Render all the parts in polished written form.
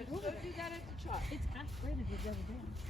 Let's go do that at the chop. It's half braided with rubber bands.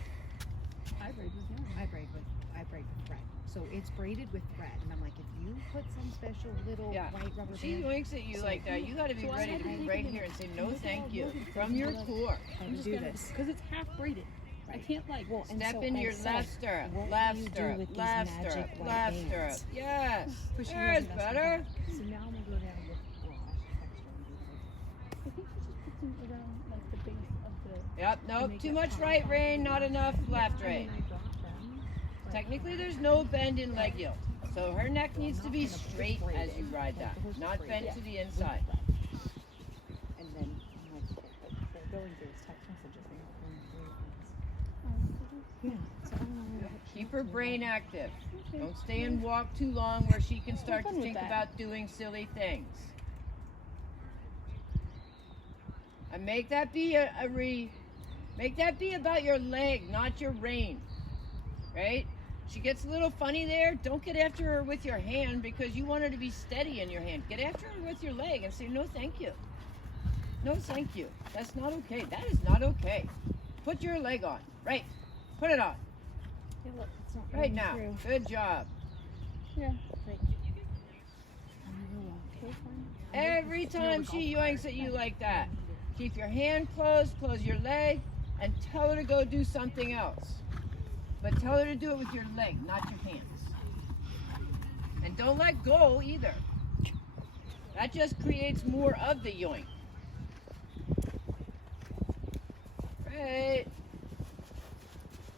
I braid with yarn. I braid with thread. So it's braided with thread, and I'm like, if you put some special little white rubber She band, yoinks at you like that. You got to be ready to be right here and say no, thank you from your core. I would do this. Because it's half braided. I can't like. Well, and Step so in I your said, left stirrup, what left do you do stirrup, with these left magic stirrup, white left bands? stirrup. Yes. Push your There's rest better. So now I'm gonna go down with. Well, I think she just puts them around like the base of the. Yep, nope, too much right rein, not enough left rein. I got them. Technically, there's no bend in leg yield. So her neck needs to be straight as you ride that, not bent to the inside. And then I'm like, they're going through his text messages and not going through things. Yeah. So I don't know. Keep her brain active. Don't stay and walk too long where she can start to think about doing silly things. And make that be make that be about your leg, not your rein. Right? She gets a little funny there. Don't get after her with your hand because you want her to be steady in your hand. Get after her with your leg and say, no, thank you. No, thank you. That's not okay. That is not okay. Put your leg on. Right. Put it on. Yeah, look, it's not Right now. through. Good job. Yeah. Like, Okay, fine. Every time she yoinks at you like that, keep your hand closed, close your leg, and tell her to go do something else. But tell her to do it with your leg, not your hands. And don't let go either. That just creates more of the yoink. Right.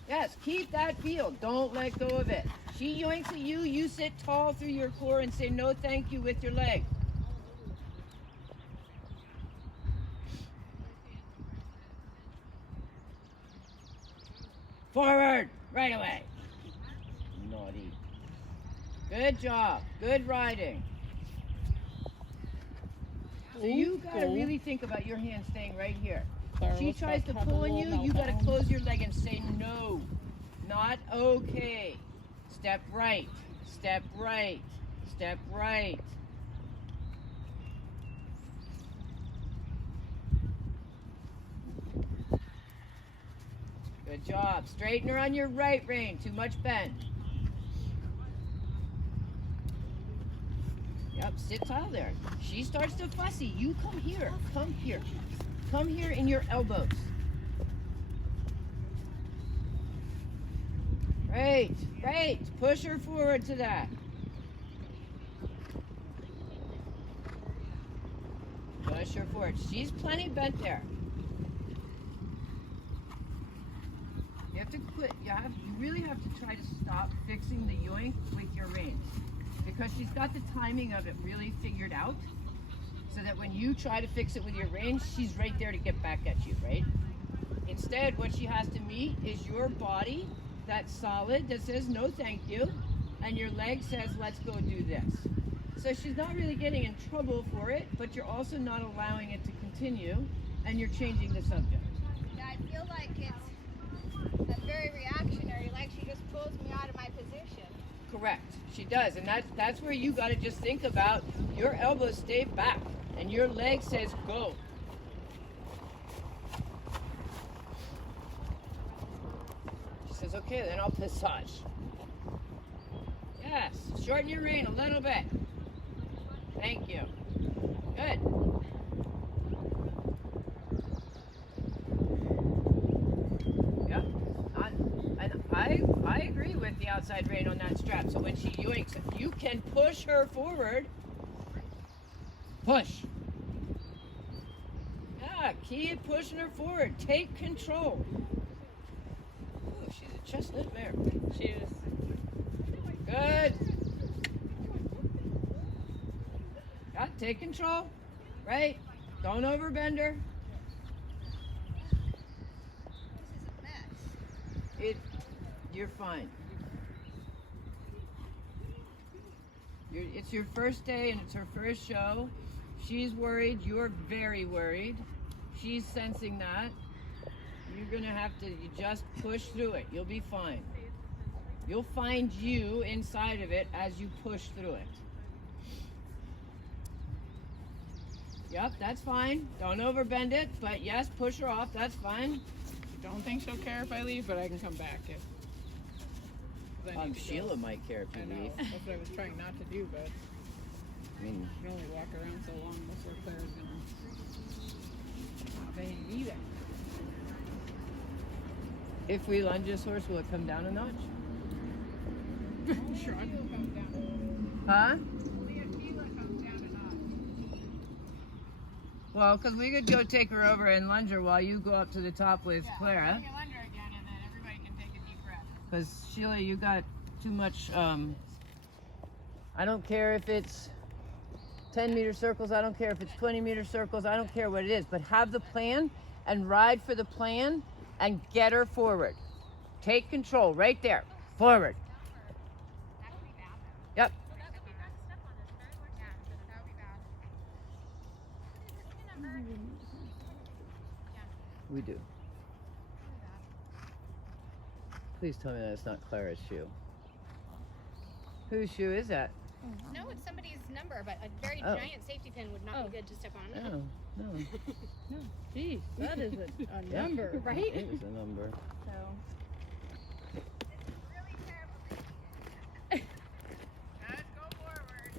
Yes, keep that feel. Don't let go of it. She yoinks at you, you sit tall through your core and say no thank you with your leg. Forward, right away. Naughty. Good job. Good riding. So you gotta really think about your hand staying right here. She tries to pull on you, you gotta close your leg and say no. Not okay. Step right. Step right. Step right. Good job. Straighten her on your right rein. Too much bend. Yep, sit tall there. She starts to fussy. You come here. Come here. Come here in your elbows. Great, great. Push her forward to that. Push her forward. She's plenty bent there. You have to quit. You really have to try to stop fixing the yoink with your reins, because she's got the timing of it really figured out, so that when you try to fix it with your reins, she's right there to get back at you, right? Instead, what she has to meet is your body that's solid, that says no thank you, and your leg says let's go do this. So she's not really getting in trouble for it, but you're also not allowing it to continue, and you're changing the subject. Yeah, I feel like it's very reactionary, like she just pulls me out of my position. Correct. She does, and that's where you got to just think about your elbows stay back, and your leg says go. She says, okay, then I'll passage. Yes, shorten your rein a little bit. Thank you. Good. Yep. I agree with the outside rein on that strap. So when she yoinks, you can push her forward. Push. Yeah, keep pushing her forward. Take control. Ooh, she's a chestnut mare. She is. Good. Yeah, take control. Right? Don't overbend her. This is a mess. You're fine. It's your first day and it's her first show. She's worried. You're very worried. She's sensing that. You're going to have to just push through it. You'll be fine. You'll find you inside of it as you push through it. Yep, that's fine. Don't overbend it, but yes, push her off. That's fine. Don't think she'll care if I leave, but I can come back if. 'cause I need to go. Sheila might care if I you know. leave. That's what I was trying not to do, but I mean, you can only walk around so long before Claire's gonna stop any either. if we lunge this horse, will it come down a notch? Sure, I will come down. Huh? Only if Sheila comes down a notch. Well, because we could go take her over and lunge her while you go up to the top with Clara. You lunge her again, and then everybody can take a deep breath. Because Sheila, you got too much. I don't care if it's 10-meter circles. I don't care if it's 20-meter circles. I don't care what it is. But have the plan and ride for the plan and get her forward. Take control right there. Forward. Yep. We do. Please tell me that it's not Clara's shoe. Whose shoe is that? No, it's somebody's number, but a very Oh. giant safety pin would not be good to step on. Oh, no. Geez, that is a Yeah. number, right? It is a number. So Really terrible. Guys, go forward.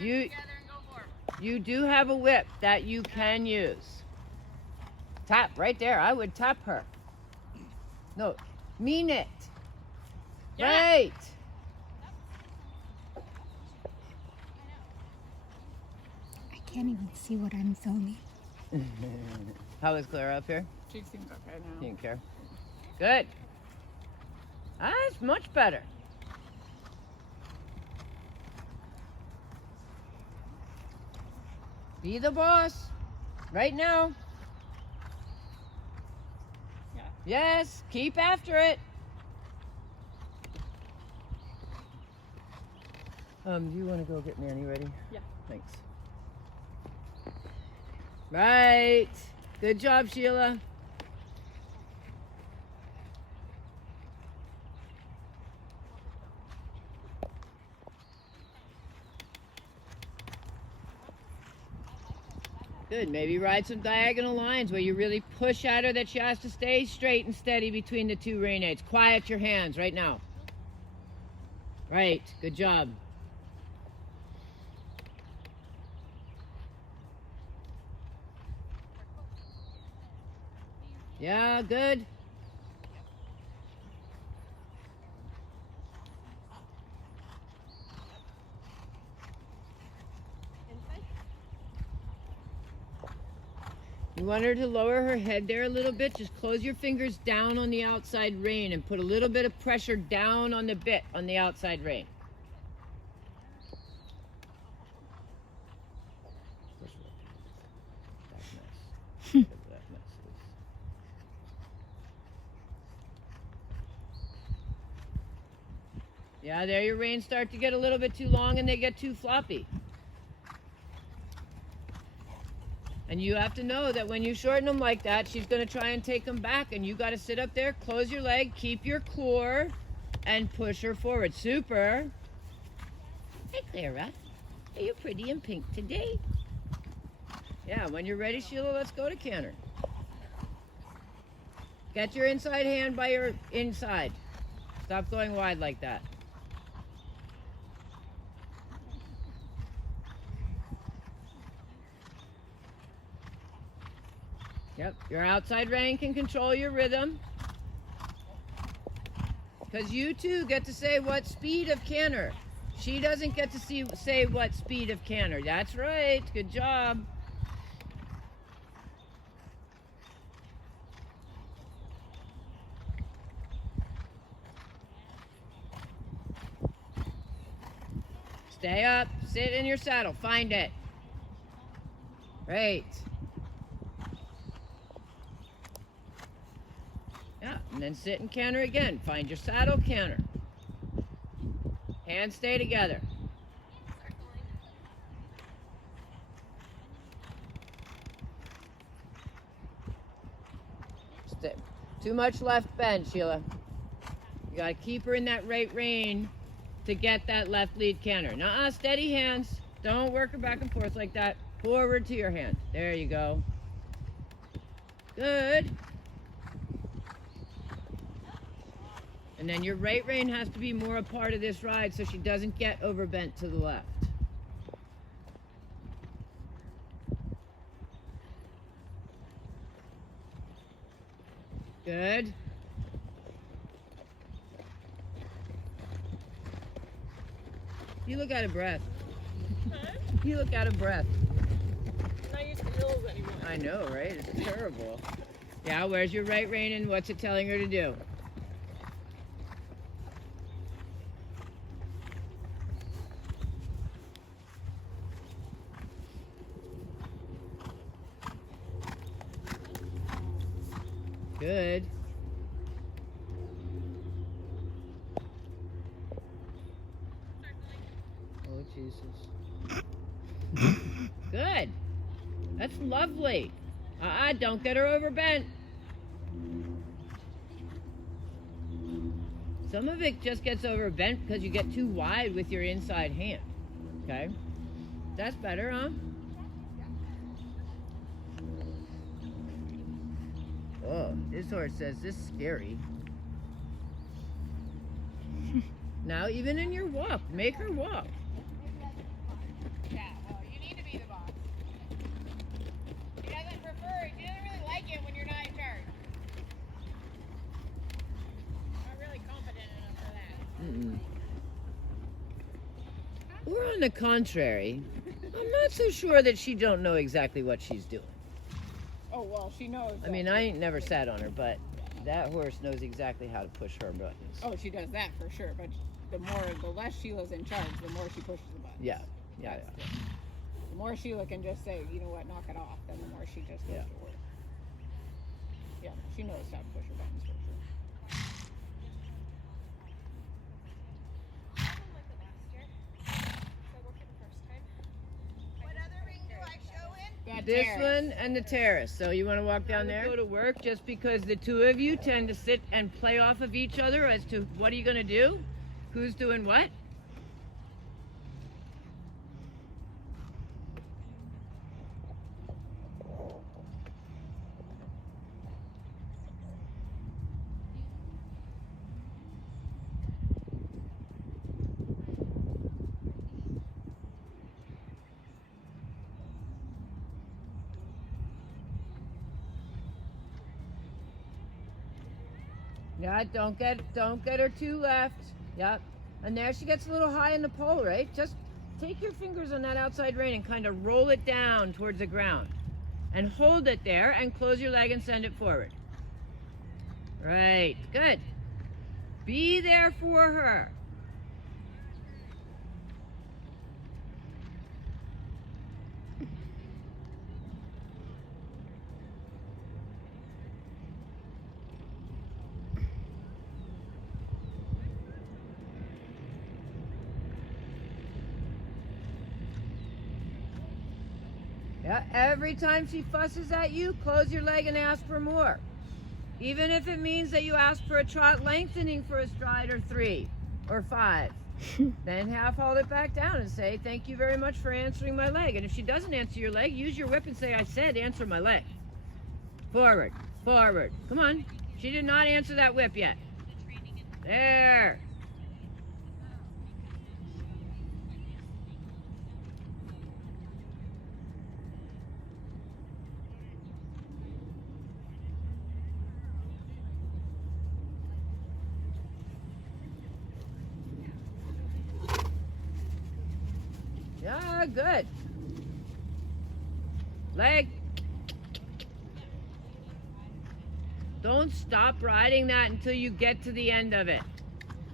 You Together and go forward. you do have a whip that you can use. Tap right there. I would tap her. No, mean it. Right. I can't even see what I'm filming. How is Clara up here? She seems okay You now. didn't care. Good. That's much better. Be the boss. Right now. Yeah. Yes, keep after it. Do you want to go get Nanny ready? Yeah. Thanks. Right. Good job, Sheila. Good. Maybe ride some diagonal lines where you really push at her that she has to stay straight and steady between the two rein aids. Quiet your hands right now. Right. Good job. Yeah, good. You want her to lower her head there a little bit. Just close your fingers down on the outside rein and put a little bit of pressure down on the bit on the outside rein. Yeah, there your reins start to get a little bit too long and they get too floppy. And you have to know that when you shorten them like that, she's going to try and take them back. And you got to sit up there, close your leg, keep your core, and push her forward. Super. Hey, Clara. Are you pretty in pink today? Yeah, when you're ready, Sheila, let's go to canter. Get your inside hand by your inside. Stop going wide like that. Yep, your outside rein can control your rhythm. Because you too get to say what speed of canter. She doesn't get to say what speed of canter. That's right, good job. Stay up, sit in your saddle, find it. Great. Yeah, and then sit and canter again. Find your saddle, canter. Hands stay together. Too much left bend, Sheila. You gotta keep her in that right rein to get that left lead canter. Nuh-uh, steady hands. Don't work her back and forth like that. Forward to your hand. There you go. Good. And then your right rein has to be more a part of this ride so she doesn't get overbent to the left. Good. You look out of breath. Huh? You look out of breath. I'm not used to hills anymore. I know, right? It's terrible. Yeah, where's your right rein and what's it telling her to do? Good. Oh, Jesus. Good. That's lovely. Don't get her overbent. Some of it just gets overbent because you get too wide with your inside hand. Okay? That's better, huh? Oh, this horse says this is scary. Now, even in your walk, make her walk. Yeah, well, you need to be the boss. He doesn't really like it when you're not in charge. Not really confident enough for that. Or on the contrary, I'm not so sure that she don't know exactly what she's doing. Oh, well, she knows. I mean, I ain't never sat on her, but that horse knows exactly how to push her buttons. Oh, she does that for sure. But the less Sheila's in charge, the more she pushes the buttons. Yeah. The more Sheila can just say, you know what, knock it off, then the more she just goes to work. Yeah, she knows how to push her buttons for sure. What other ring do I show in? That This terrace. one and the terrace. So you want to walk down there? Go to work just because the two of you tend to sit and play off of each other as to what are you going to do? Who's doing what? Yeah, don't get her too left. Yep. And there she gets a little high in the pole, right? Just take your fingers on that outside rein and kind of roll it down towards the ground. And hold it there and close your leg and send it forward. Right. Good. Be there for her. Yeah, every time she fusses at you, close your leg and ask for more. Even if it means that you ask for a trot lengthening for a stride or 3 or 5. Then half hold it back down and say, thank you very much for answering my leg. And if she doesn't answer your leg, use your whip and say, I said answer my leg. Forward, forward. Come on. She did not answer that whip yet. There. Yeah, good. Leg. Don't stop riding that until you get to the end of it.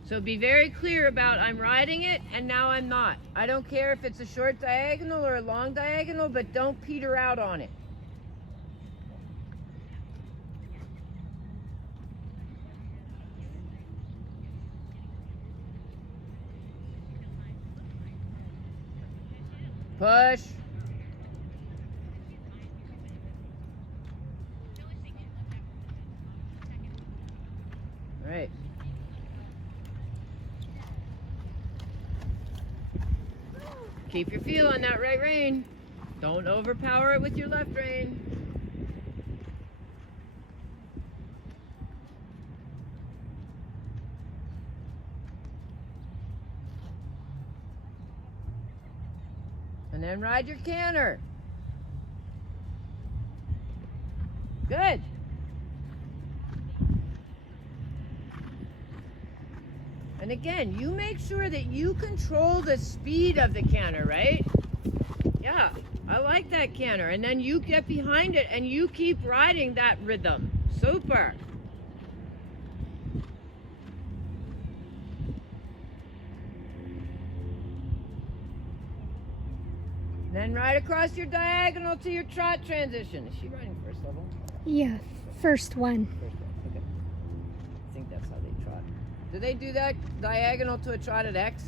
So be very clear about I'm riding it and now I'm not. I don't care if it's a short diagonal or a long diagonal, but don't peter out on it. Push. All right. keep your feel on that right rein. Don't overpower it with your left rein. And then ride your canter. Good. And again, you make sure that you control the speed of the canter, right? Yeah, I like that canter. And then you get behind it and you keep riding that rhythm. Super. Then ride across your diagonal to your trot transition. Is she riding first level? Yeah, first one. First one, okay. I think that's how they trot. Do they do that diagonal to a trot at X?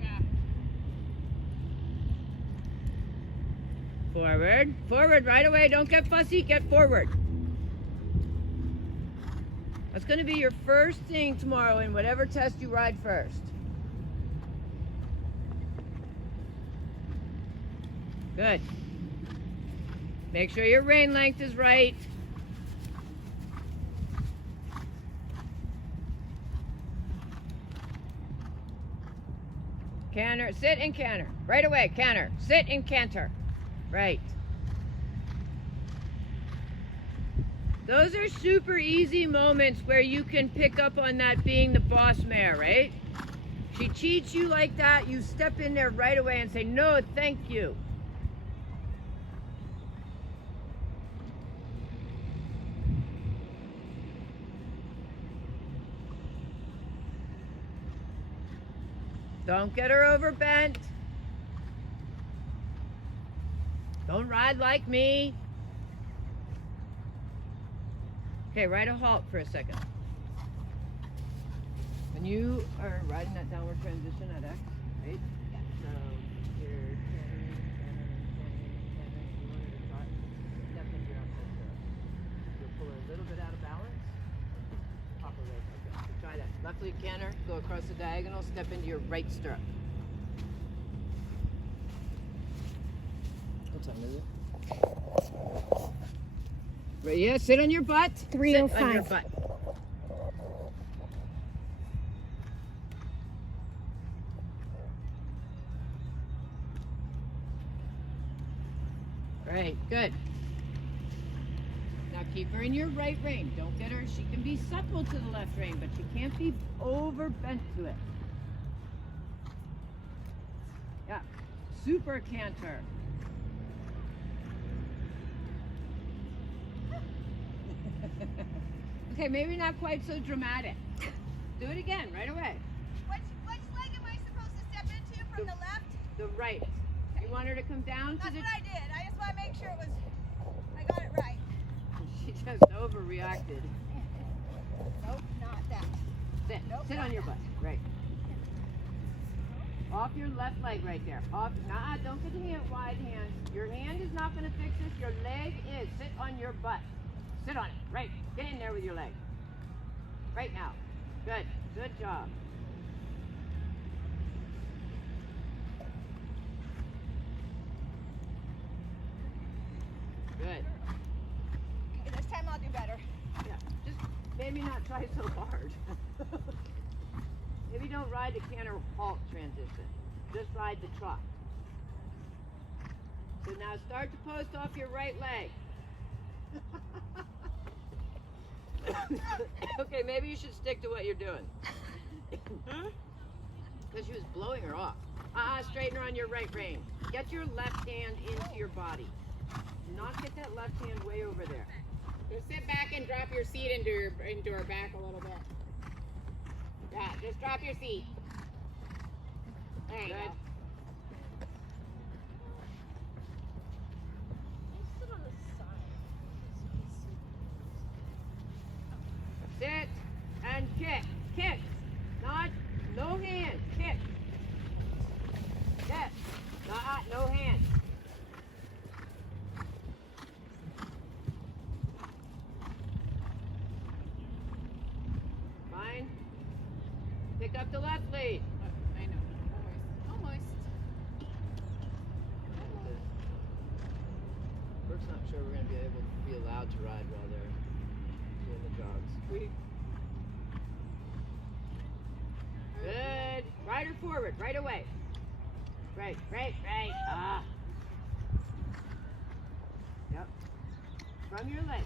Yeah. Forward. Forward right away. Don't get fussy. Get forward. That's going to be your first thing tomorrow in whatever test you ride first. Good. Make sure your rein length is right. Canter, sit and canter. Right away, canter. Sit and canter. Right. Those are super easy moments where you can pick up on that being the boss mare, right? She cheats you like that, you step in there right away and say, no, thank you. Don't get her overbent. Don't ride like me. Okay, ride a halt for a second. When you are riding that downward transition at X, right? Yeah. So you're canter. You want her to trot, step into your outside stirrup. You'll pull her a little bit out of balance. Pop her right. Okay, so try that. Left leg canter, go across the diagonal, step into your right stirrup. What time is it? Right, yeah, sit on your butt. 3:05. Sit on your butt. Right, good. Now keep her in your right rein. Don't get her, she can be supple to the left rein, but she can't be over bent to it. Yeah, super canter. Okay, maybe not quite so dramatic. Do it again, right away. Which leg am I supposed to step into from the left? The right. You want her to come down to That's the... what I did. I just want to make sure I got it right. She just overreacted. Nope, not that. Sit. Nope, Sit on your butt. Right. Off your left leg right there. Off. Nah, don't get the wide hand. Your hand is not going to fix this. Your leg is. Sit on your butt. Sit on it. Right. Get in there with your leg. Right now. Good. Good job. Good. Okay, this time I'll do better. Yeah. Just maybe not try so hard. Maybe don't ride the canter halt transition. Just ride the trot. So now start to post off your right leg. Okay, maybe you should stick to what you're doing. Because she was blowing her off. Straighten her on your right rein. Get your left hand into your body. Do not get that left hand way over there. Just sit back and drop your seat into her back a little bit. Yeah, just drop your seat. There you Good. go. Sit and kick. Kick. Not, no hand. Kick. Yes. No hand. Fine. Pick up the left lead. I know. Almost. Brooke's not sure we're gonna be allowed to ride while they're doing the jogs. Good. Ride her forward, right away. Right. Ah. Yep. From your leg.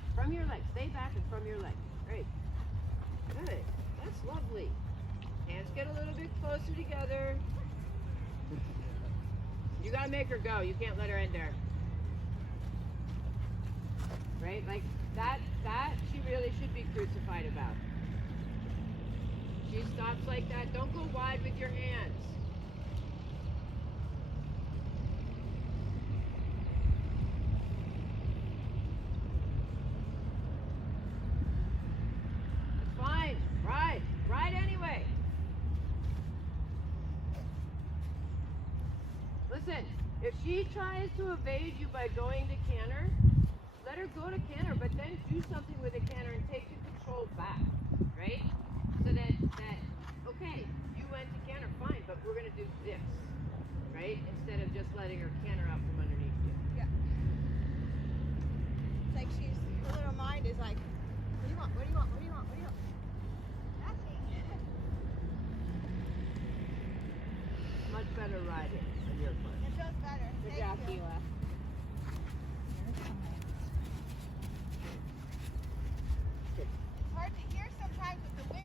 Stay back and from your leg. Great. Good. That's lovely. Hands get a little bit closer together. You gotta make her go. You can't let her in there. Right? Like that she really should be crucified about. She stops like that. Don't go wide with your hands. It's fine. Ride anyway. Listen, if she tries to evade you by going to canter, let her go to canter, but then do something with the canter and take the control back, right? So that okay, you went to canter, fine, but we're gonna do this, right? Instead of just letting her canter out from underneath you. Yeah. It's like her little mind is like, what do you want? Nothing. Much better riding.